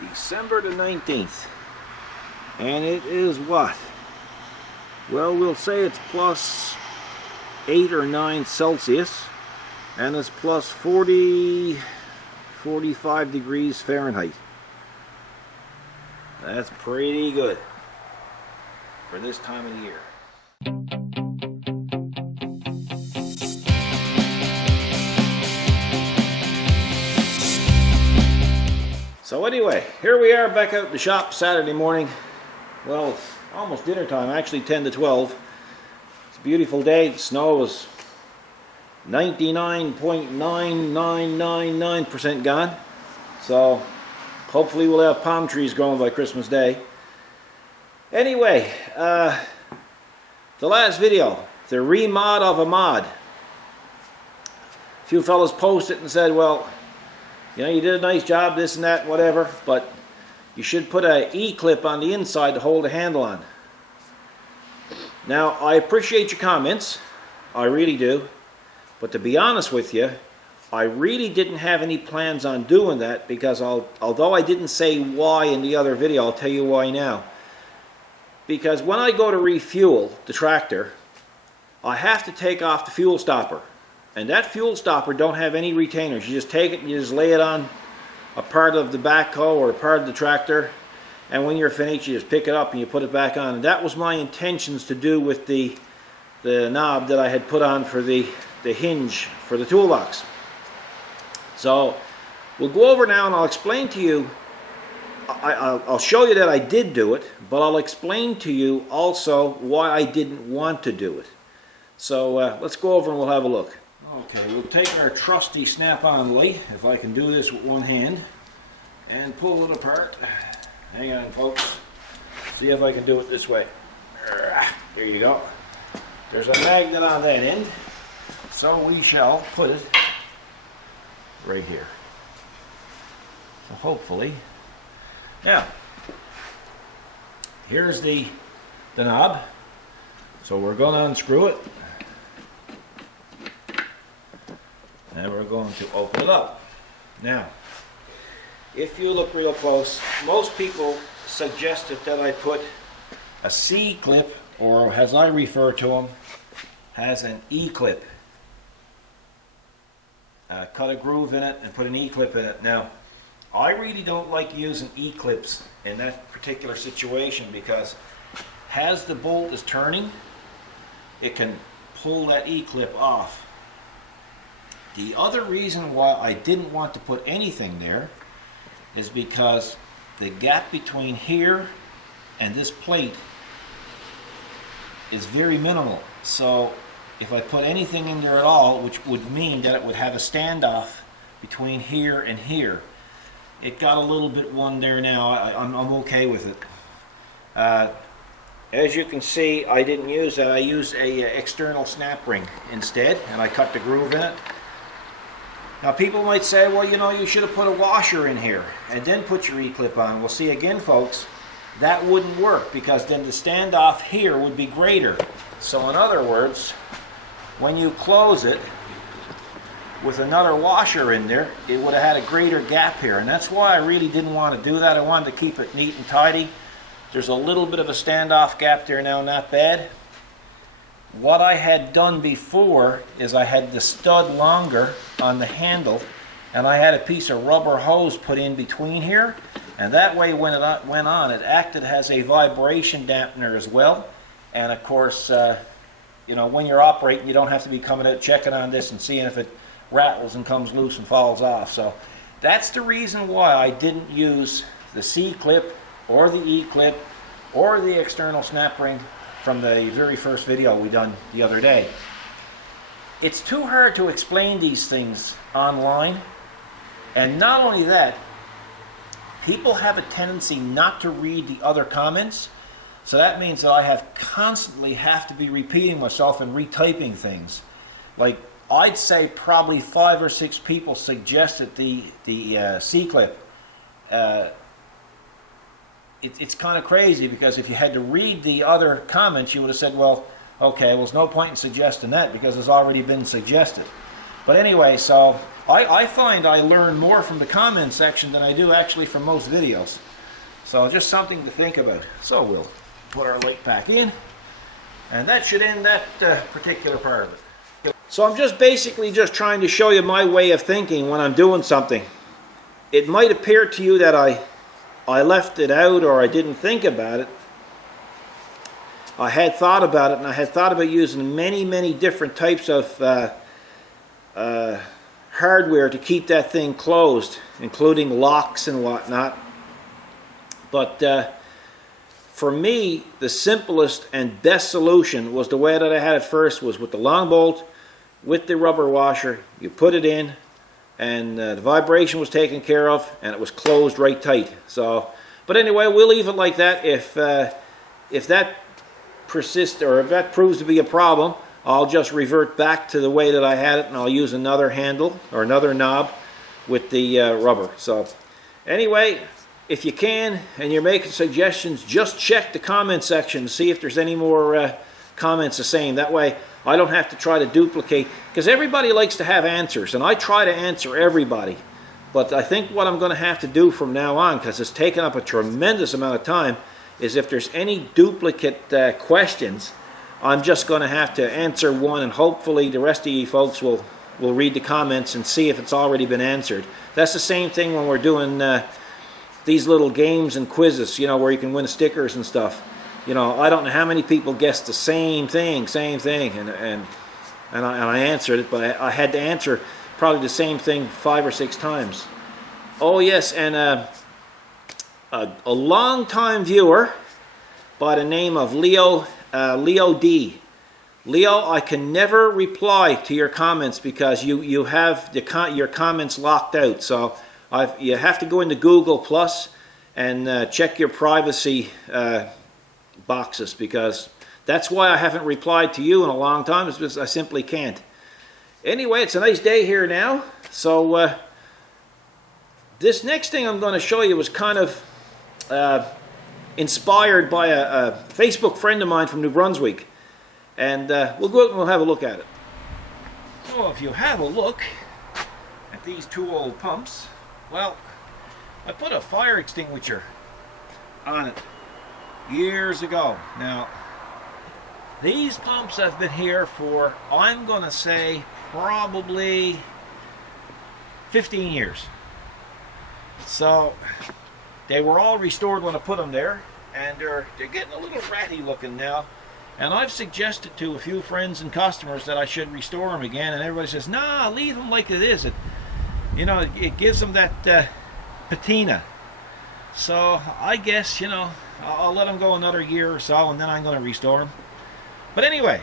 December the 19th. And it is what? Well, we'll say it's plus 8 or 9 Celsius. And it's plus 45 degrees Fahrenheit. That's pretty good for this time of the year. So anyway, here we are back out at the shop Saturday morning. Well, it's almost dinner time, actually 10 to 12. It's a beautiful day. The snow was 99.9999% gone. So hopefully we'll have palm trees growing by Christmas Day. Anyway, the last video, the remod of a mod. A few fellas posted and said, well, you know, you did a nice job, this and that, whatever, but you should put an E-clip on the inside to hold the handle on. Now, I appreciate your comments. I really do. But to be honest with you, I really didn't have any plans on doing that because although I didn't say why in the other video, I'll tell you why now. Because when I go to refuel the tractor, I have to take off the fuel stopper. And that fuel stopper don't have any retainers. You just take it and you just lay it on a part of the backhoe or a part of the tractor. And when you're finished, you just pick it up and you put it back on. And that was my intentions to do with the knob that I had put on for the hinge for the toolbox. So we'll go over now and I'll explain to you. I'll show you that I did do it, but I'll explain to you also why I didn't want to do it. So let's go over and we'll have a look. Okay, we'll take our trusty snap-on light, if I can do this with one hand, and pull it apart. Hang on, folks. See if I can do it this way. There you go. There's a magnet on that end, so we shall put it right here. So hopefully, now, here's the knob. So we're going to unscrew it. And we're going to open it up. Now, if you look real close, most people suggested that I put a C-clip, or as I refer to them, has an E-clip. Cut a groove in it and put an E-clip in it. Now, I really don't like using E-clips in that particular situation because as the bolt is turning, it can pull that E-clip off. The other reason why I didn't want to put anything there is because the gap between here and this plate is very minimal. So if I put anything in there at all, which would mean that it would have a standoff between here and here, it got a little bit one there now. I'm okay with it. As you can see, I didn't use that. I used a external snap ring instead, and I cut the groove in it. Now people might say, well, you know, you should have put a washer in here and then put your E-clip on. Well, see, again, folks, that wouldn't work because then the standoff here would be greater. So in other words, when you close it with another washer in there, it would have had a greater gap here. And that's why I really didn't want to do that. I wanted to keep it neat and tidy. There's a little bit of a standoff gap there now, not bad. What I had done before is I had the stud longer on the handle and I had a piece of rubber hose put in between here, and that way when it went on, it acted as a vibration dampener as well. And of course, you know, when you're operating, you don't have to be coming out checking on this and seeing if it rattles and comes loose and falls off. So that's the reason why I didn't use the C-clip or the E-clip or the external snap ring from the very first video we done the other day. It's too hard to explain these things online, and not only that, people have a tendency not to read the other comments, so that means that I constantly have to be repeating myself and retyping things. Like, I'd say probably 5 or 6 people suggested the C-clip. It's kind of crazy because if you had to read the other comments, you would have said, well, okay, well, there's no point in suggesting that because it's already been suggested. But anyway, so I find I learn more from the comment section than I do actually from most videos. So just something to think about. So we'll put our light back in, and that should end that particular part of it. So I'm just basically just trying to show you my way of thinking when I'm doing something. It might appear to you that I left it out or I didn't think about it. I had thought about it, and I had thought about using many different types of hardware to keep that thing closed, including locks and whatnot. But for me, the simplest and best solution was the way that I had it first, was with the long bolt, with the rubber washer. You put it in, and the vibration was taken care of, and it was closed right tight. So, but anyway, we'll leave it like that. If that persists, or if that proves to be a problem, I'll just revert back to the way that I had it, and I'll use another handle or another knob with the rubber. So anyway, if you can and you're making suggestions, just check the comment section to see if there's any more comments the same. That way I don't have to try to duplicate, because everybody likes to have answers, and I try to answer everybody. But I think what I'm going to have to do from now on, because it's taken up a tremendous amount of time, is if there's any duplicate questions, I'm just going to have to answer one, and hopefully the rest of you folks will read the comments and see if it's already been answered. That's the same thing when we're doing these little games and quizzes, you know, where you can win stickers and stuff. You know, I don't know how many people guessed the same thing, and I answered it, but I had to answer probably the same thing 5 or 6 times. Oh yes, and a long-time viewer by the name of Leo D. Leo, I can never reply to your comments because you have your comments locked out. So you have to go into Google Plus and check your privacy boxes, because that's why I haven't replied to you in a long time. It's because I simply can't. Anyway, it's a nice day here now. So this next thing I'm going to show you was kind of inspired by a Facebook friend of mine from New Brunswick, and we'll go out and we'll have a look at it. So if you have a look at these 2 old pumps, well, I put a fire extinguisher on it years ago. Now, these pumps have been here for, I'm going to say, probably 15 years. So they were all restored when I put them there, and they're getting a little ratty looking now. And I've suggested to a few friends and customers that I should restore them again, and everybody says, nah, leave them like it is. It gives them that patina. So I guess, I'll let them go another year or so, and then I'm going to restore them. But anyway,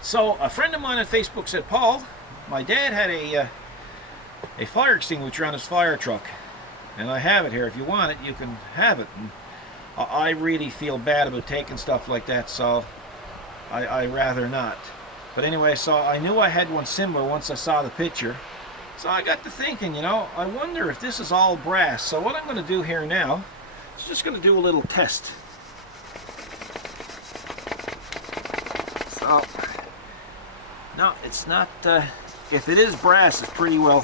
so a friend of mine on Facebook said, Paul, my dad had a fire extinguisher on his fire truck, and I have it here. If you want it, you can have it. And I really feel bad about taking stuff like that, so I rather not. But anyway, so I knew I had one similar once I saw the picture. So I got to thinking, I wonder if this is all brass. So what I'm going to do here now is just going to do a little test. So, no, it's not, if it is brass, it's pretty well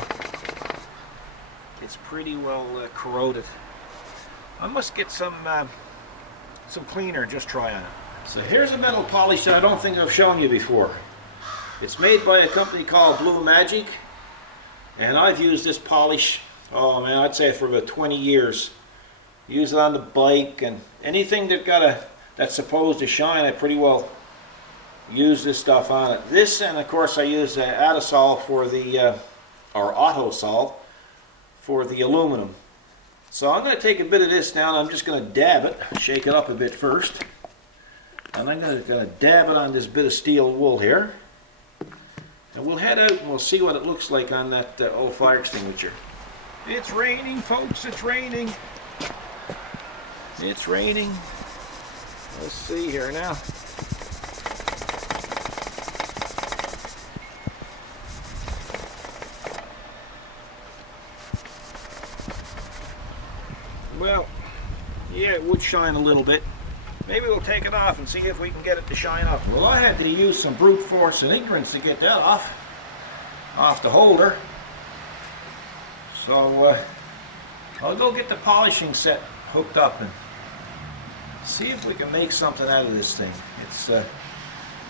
corroded. I must get some cleaner and just try on it. So here's a metal polish that I don't think I've shown you before. It's made by a company called Blue Magic, and I've used this polish, oh man, I'd say for about 20 years. Use it on the bike, and anything that's supposed to shine, I pretty well use this stuff on it. This, and of course I use Addosol for the, or Autosol for the aluminum. So I'm going to take a bit of this now, and I'm just going to dab it, shake it up a bit first. And I'm going to dab it on this bit of steel wool here. And we'll head out and we'll see what it looks like on that old fire extinguisher. It's raining, folks, it's raining. It's raining. Let's see here now. Well, yeah, it would shine a little bit. Maybe we'll take it off and see if we can get it to shine up. Well, I had to use some brute force and ignorance to get that off. off the holder. So I'll go get the polishing set hooked up and see if we can make something out of this thing.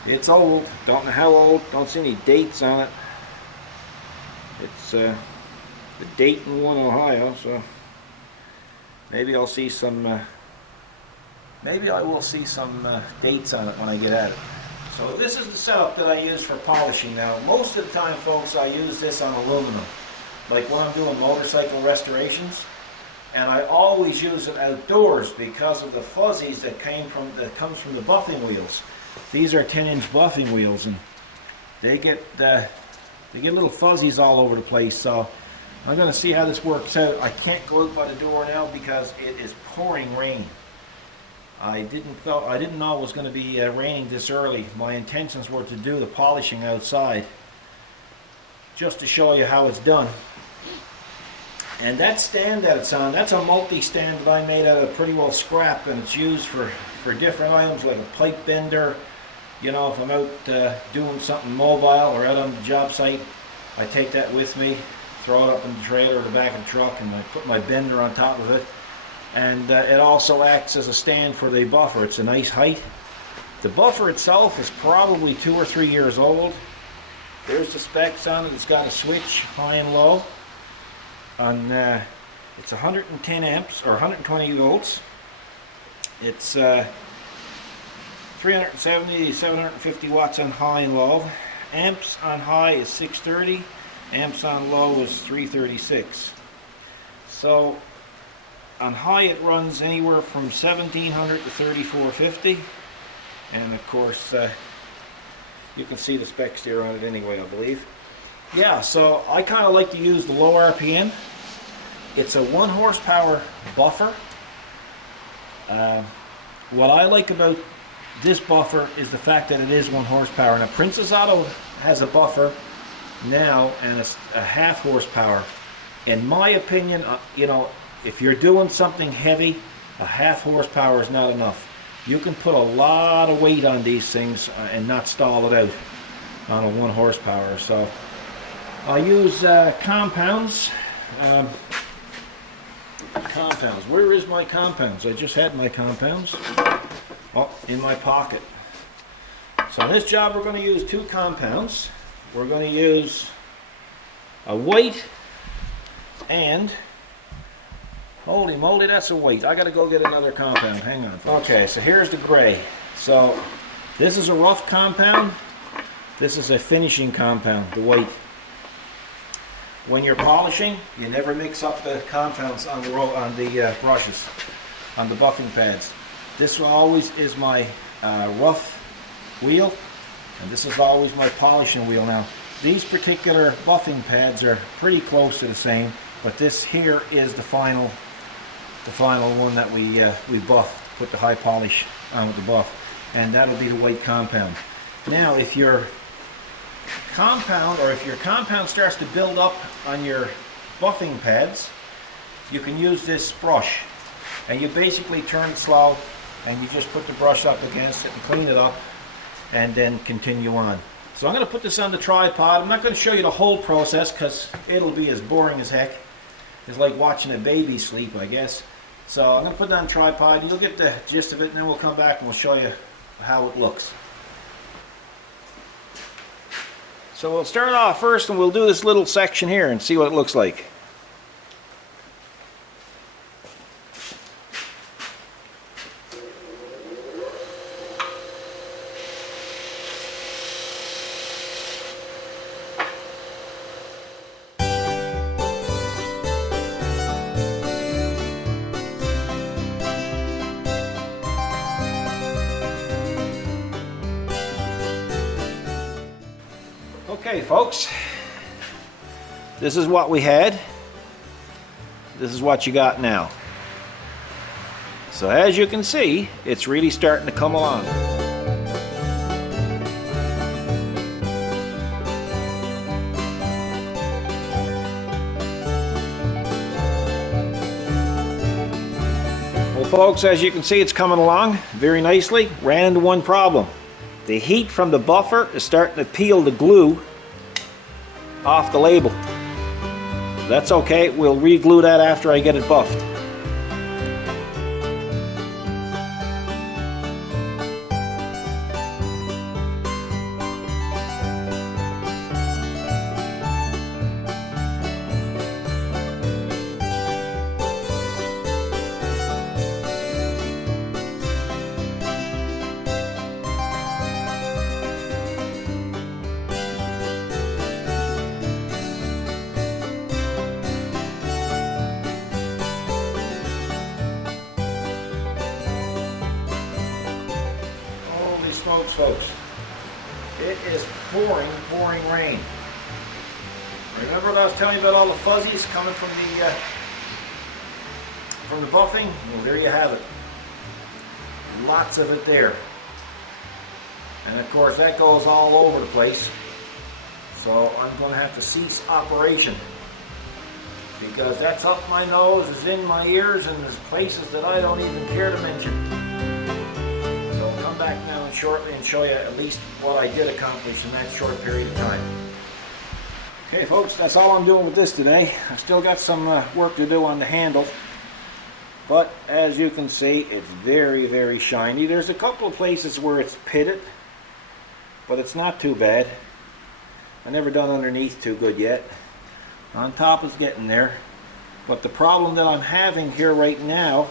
It's old, don't know how old, don't see any dates on it. It's the Dayton one, Ohio, so maybe I'll see some maybe I will see some dates on it when I get at it. So this is the setup that I use for polishing. Now most of the time, folks, I use this on aluminum, like when I'm doing motorcycle restorations. And I always use it outdoors because of the fuzzies that comes from the buffing wheels. These are 10-inch buffing wheels, and they get little fuzzies all over the place. So I'm going to see how this works out. I can't go out by the door now because it is pouring rain. I didn't know it was going to be raining this early. My intentions were to do the polishing outside, just to show you how it's done. And that stand that it's on, that's a multi-stand that I made out of pretty well scrap, and it's used for different items like a pipe bender. You know, if I'm out doing something mobile or out on the job site, I take that with me, throw it up in the trailer or the back of the truck, and I put my bender on top of it. And it also acts as a stand for the buffer. It's a nice height. The buffer itself is probably 2 or 3 years old. There's the specs on it. It's got a switch, high and low. It's 110 amps or 120 volts. It's 370 to 750 watts on high and low. Amps on high is 630. Amps on low is 336. So on high it runs anywhere from 1700 to 3450. And of course you can see the specs there on it anyway, I believe. Yeah, so I kind of like to use the low RPM. It's a 1 horsepower buffer. What I like about this buffer is the fact that it is 1 horsepower. Now Princess Auto has a buffer now, and it's a 1/2 horsepower. In my opinion, you know, if you're doing something heavy, a 1/2 horsepower is not enough. You can put a lot of weight on these things and not stall it out on a 1 horsepower. So I use compounds. Compounds. Where is my compounds? I just had my compounds. Oh, in my pocket. So on this job we're going to use 2 compounds. We're going to use a white and, holy moly, that's a white. I got to go get another compound. Hang on. Okay, so here's the gray. So this is a rough compound. This is a finishing compound, the white. When you're polishing, you never mix up the compounds on the brushes, on the buffing pads. This always is my rough wheel, and this is always my polishing wheel. Now, these particular buffing pads are pretty close to the same, but this here is the final one that we buff, put the high polish on with the buff, and that'll be the white compound. Now, if your compound starts to build up on your buffing pads, you can use this brush, and you basically turn it slow, and you just put the brush up against it and clean it up, and then continue on. So I'm going to put this on the tripod. I'm not going to show you the whole process because it'll be as boring as heck. It's like watching a baby sleep, I guess. So I'm going to put it on the tripod. You'll get the gist of it, and then we'll come back and we'll show you how it looks. So we'll start off first, and we'll do this little section here and see what it looks like. Okay, folks, this is what we had. This is what you got now. So as you can see, it's really starting to come along. Well, folks, as you can see, it's coming along very nicely. Ran into one problem. The heat from the buffer is starting to peel the glue off the label. That's okay, we'll re-glue that after I get it buffed. Smokes, folks. It is pouring rain. Remember what I was telling you about all the fuzzies coming from the buffing? Well, there you have it. Lots of it there. And of course that goes all over the place. So I'm going to have to cease operation, because that's up my nose, is in my ears, and there's places that I don't even care to mention. Back now and shortly and show you at least what I did accomplish in that short period of time. Okay folks, that's all I'm doing with this today. I've still got some work to do on the handle, but as you can see, it's very shiny. There's a couple of places where it's pitted, but it's not too bad. I've never done underneath too good yet. On top is getting there, but the problem that I'm having here right now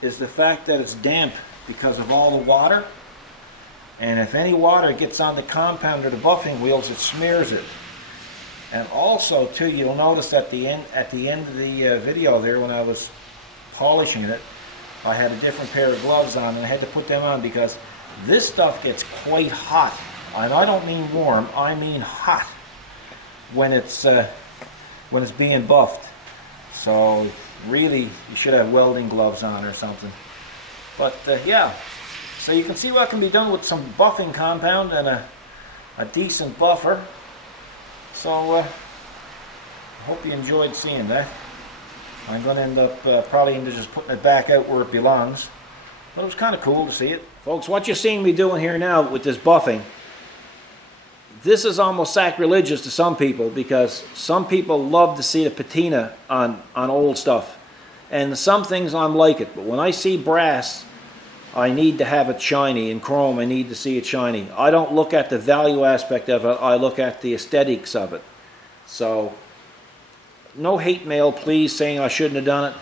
is the fact that it's damp because of all the water, and if any water gets on the compound or the buffing wheels, it smears it. And also too, you'll notice at the end of the video there, when I was polishing it, I had a different pair of gloves on, and I had to put them on because this stuff gets quite hot, and I don't mean warm, I mean hot when it's being buffed. So really, you should have welding gloves on or something. But yeah, so you can see what can be done with some buffing compound and a decent buffer. So I hope you enjoyed seeing that. I'm going to end up probably into just putting it back out where it belongs. But it was kind of cool to see it. Folks, what you're seeing me doing here now with this buffing, this is almost sacrilegious to some people, because some people love to see the patina on old stuff. And some things I'm like it, but when I see brass, I need to have it shiny, and chrome, I need to see it shiny. I don't look at the value aspect of it, I look at the aesthetics of it. So, no hate mail, please, saying I shouldn't have done it.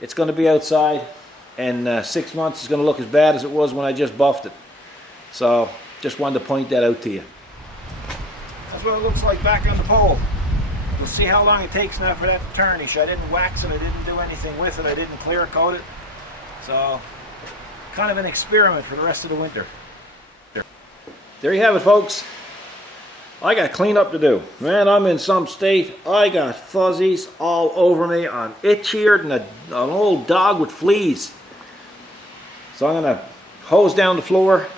It's going to be outside, and 6 months is going to look as bad as it was when I just buffed it. So, just wanted to point that out to you. That's what it looks like back on the pole. We'll see how long it takes now for that to tarnish. I didn't wax it, I didn't do anything with it, I didn't clear coat it. So, kind of an experiment for the rest of the winter. There you have it, folks. I got cleanup to do. Man, I'm in some state. I got fuzzies all over me. I'm itchier than an old dog with fleas. So I'm going to hose down the floor.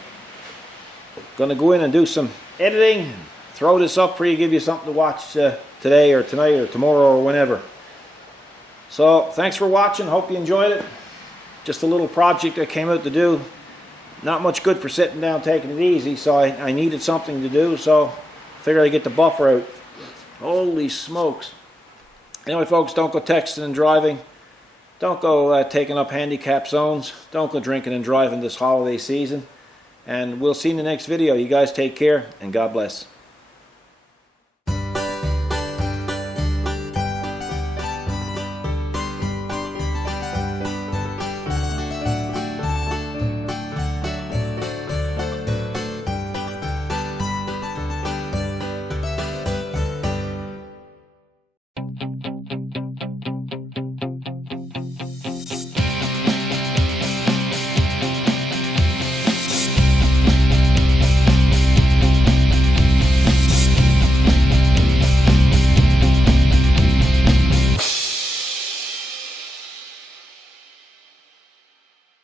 Going to go in and do some editing. Throw this up for you, give you something to watch today or tonight or tomorrow or whenever. So thanks for watching. Hope you enjoyed it. Just a little project I came out to do. Not much good for sitting down taking it easy, so I needed something to do, so figured I'd get the buffer out. Holy smokes. Anyway folks, don't go texting and driving. Don't go taking up handicap zones. Don't go drinking and driving this holiday season. And we'll see you in the next video. You guys take care, and God bless.